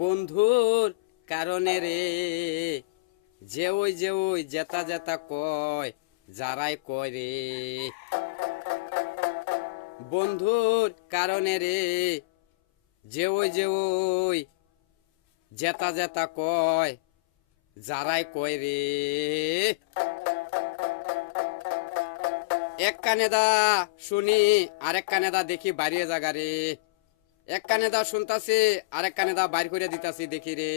বন্ধুর কারণে রে যে ওই জেতা জেতা কয় যারাই কয় রে। বন্ধুর কারণে রে যে ওই জেতা জেতা কয় যারাই কয় রে। এক কানে দা শুনি আরেক কানে দা দেখি বাড়িয়ে জাগা রে। এক কানে দা শুনতাছি আরেক কানে দা বাইর করে দিতাছি দেখি রে।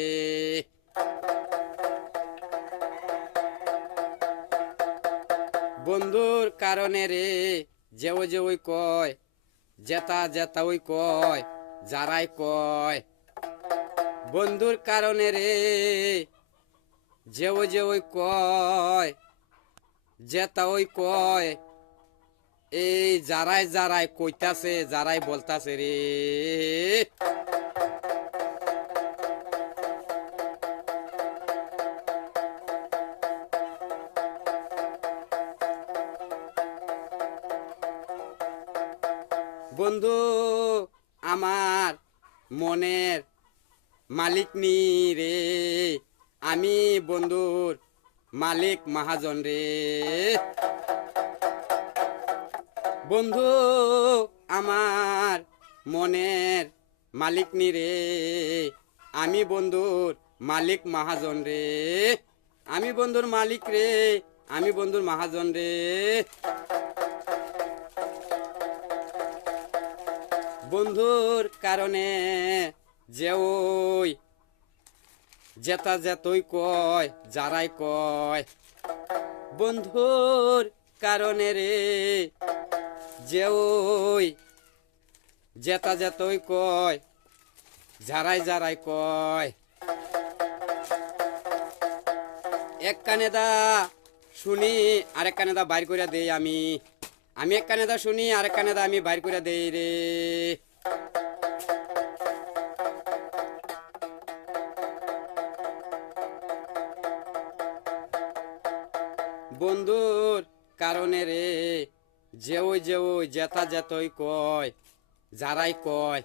বন্ধুর কারণে রে যে ওই কয় জেতা ওই কয় যারাই কয়। বন্ধুর কারণে রে যে ওই কয় জেতা ওই কয় এই যারাই যারাই কইতাছে যারাই বলতাছে রে। বন্ধু আমার মনের মালিক নি রে, আমি বন্ধুর মালিক মহাজন রে। বন্ধু আমার মনের মালিক নি রে, আমি বন্ধুর মালিক মহাজন রে। আমি বন্ধুর মালিক রে, আমি বন্ধুর মহাজন রে। বন্ধুর কারণে যে ওই জেতা যেতই কয় যারাই কয়। বন্ধুর কারণে রে যে ওই জেতা যেতই কয় যারাই যারাই কয়। এক কানে দা শুনি আরেক কানে দা বাইর করে দেই আমি। আমি এক কানে দা শুনি আরেক কানে দা আমি বাইর করে দেই রে। বন্ধুর কারণে রে যে ওই জেতা যেতই কয় যারাই কয়।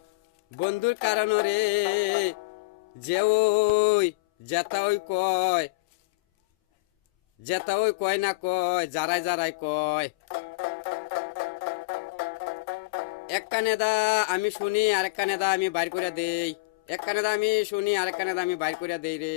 বন্ধুর কারণে রে যে ওই জেতা ওই কয় জেতা ওই কয় না কয় যারাই যারাই কয়। এক কানে দা আমি শুনি আরেক কানে দা আমি বাইর করে দেই। এক কানে দা আমি শুনি আরেক কানে দা আমি বাইর করে দেই রে।